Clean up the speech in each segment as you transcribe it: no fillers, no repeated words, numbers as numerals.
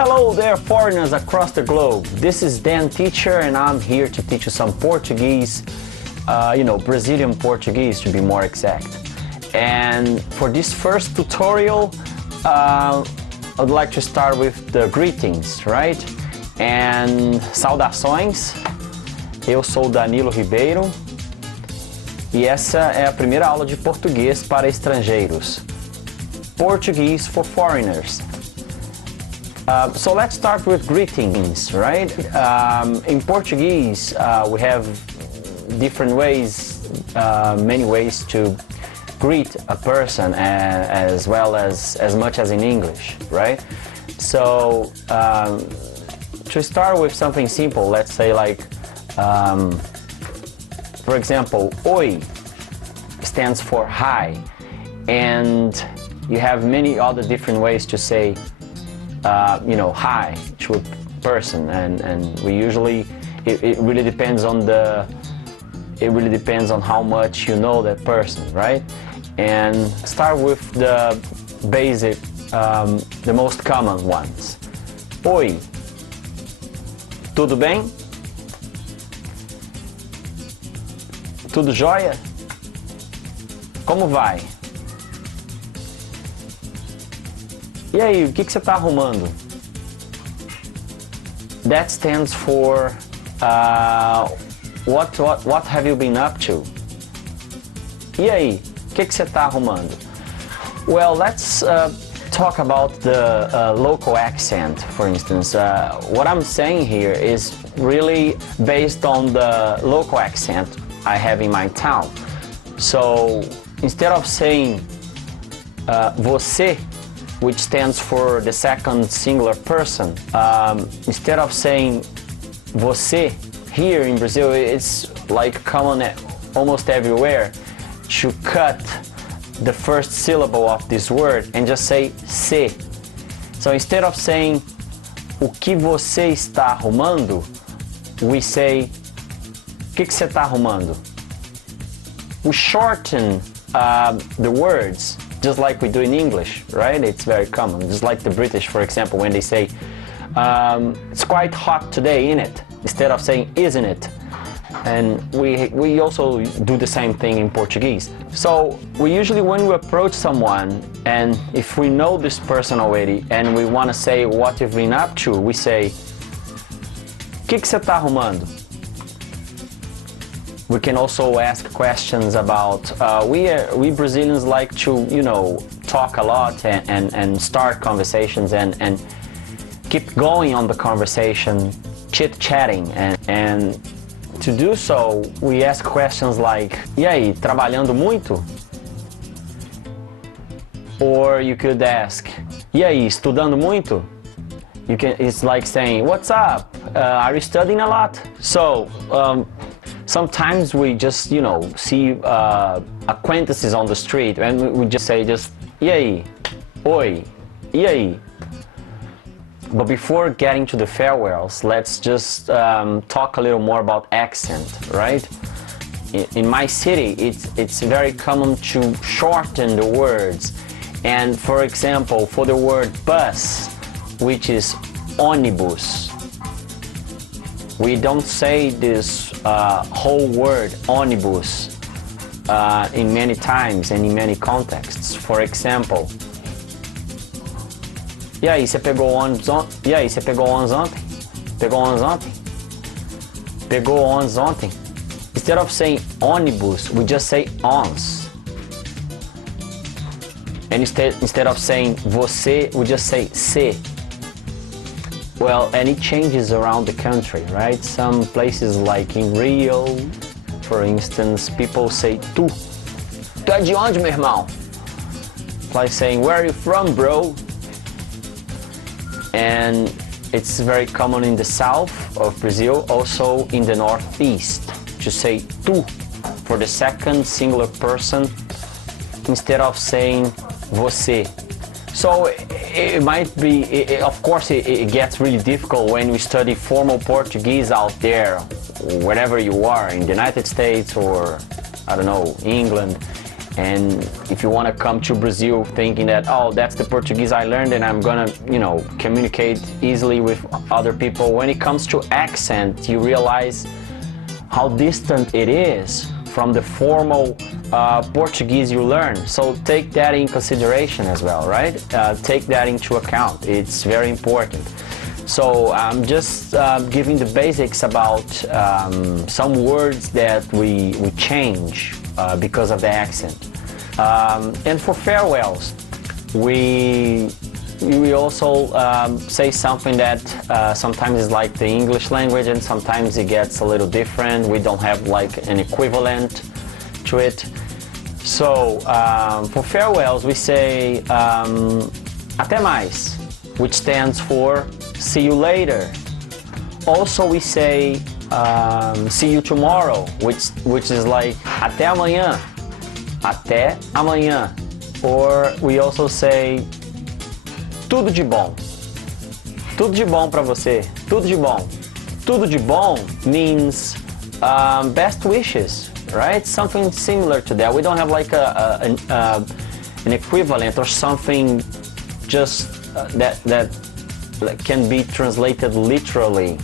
Hello there, foreigners across the globe. This is Dan Teacher, and I'm here to teach you some Portuguese, Brazilian Portuguese to be more exact. And for this first tutorial, I'd like to start with the greetings, right? And saudações. Eu sou Danilo Ribeiro e essa é a primeira aula de português para estrangeiros. Portuguese for Foreigners. So let's start with greetings, right? In Portuguese, we have different ways, many ways to greet a person, as well as much as in English, right? So to start with something simple, let's say like, for example, oi stands for hi, and you have many other different ways to say hi to a person, and we usually it really depends on how much you know that person, right? And start with the basic, the most common ones. Oi, tudo bem? Tudo jóia? Como vai? E aí, o que você está arrumando? That stands for what have you been up to? E aí, o que você está arrumando? Well, let's talk about the local accent, for instance. What I'm saying here is really based on the local accent I have in my town. So instead of saying você, which stands for the second singular person, instead of saying você, here in Brazil it's like common almost everywhere to cut the first syllable of this word and just say se. So instead of saying o que você está arrumando, we say o que você está arrumando. We shorten the words just like we do in English, right? It's very common. Just like the British, for example, when they say it's quite hot today, isn't it? Instead of saying isn't it. And we also do the same thing in Portuguese. So we usually, when we approach someone, and if we know this person already and we want to say what you've been up to, we say o que você está arrumando? We can also ask questions about, we Brazilians like to, talk a lot and start conversations and keep going on the conversation, chit-chatting, and to do so, we ask questions like, e aí, trabalhando muito? Or you could ask, e aí, estudando muito? It's like saying, what's up? Are you studying a lot? So, sometimes we just, see acquaintances on the street and we just say e aí, oi, e aí. But before getting to the farewells, let's just talk a little more about accent, right? In my city, it's very common to shorten the words. And for example, for the word bus, which is onibus, we don't say this whole word onibus in many times and in many contexts. For example, e aí, você pegou ônibus ontem? E aí, você pegou ônibus ontem? Pegou ônibus ontem? Pegou ônibus ontem? Instead of saying onibus, we just say ons. And instead of saying você, we just say se. Well, and it changes around the country, right? Some places like in Rio, for instance, people say tu. Tu é de onde, meu irmão? It's like saying, where are you from, bro? And it's very common in the south of Brazil, also in the northeast, to say tu for the second singular person instead of saying você. So it might be, of course, it gets really difficult when we study formal Portuguese out there, wherever you are, in the United States or, I don't know, England. And if you want to come to Brazil thinking that, oh, that's the Portuguese I learned and I'm gonna, you know, communicate easily with other people, when it comes to accent, you realize how distant it is from the formal Portuguese you learn. So take that in consideration as well, right? Take that into account. It's very important. So I'm just giving the basics about some words that we change because of the accent. And for farewells, we also say something that sometimes is like the English language and sometimes it gets a little different. We don't have like an equivalent to it. So for farewells we say até mais, which stands for see you later. Also we say see you tomorrow, which is like até amanhã, até amanhã. Or we also say tudo de bom. Tudo de bom para você. Tudo de bom. Tudo de bom means best wishes, right? Something similar to that. We don't have like an equivalent or something just that can be translated literally.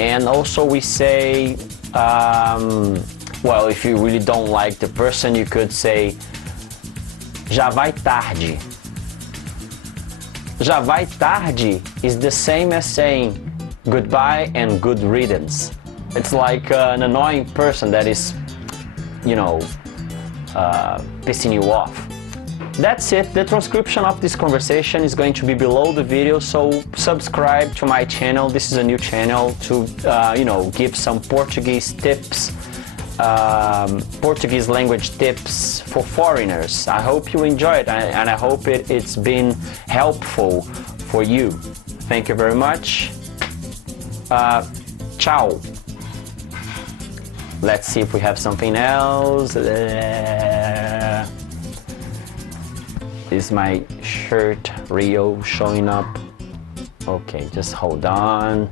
And also we say, well, if you really don't like the person, you could say já vai tarde. Já vai tarde is the same as saying goodbye and good riddance. It's like an annoying person that is, you know, pissing you off. That's it. The transcription of this conversation is going to be below the video, so subscribe to my channel. This is a new channel to, you know, give some Portuguese tips, Portuguese language tips for foreigners. I hope you enjoy it, and I hope it's been helpful for you. Thank you very much. Ciao. Let's see if we have something else. Is my shirt Rio showing up? Okay, just hold on.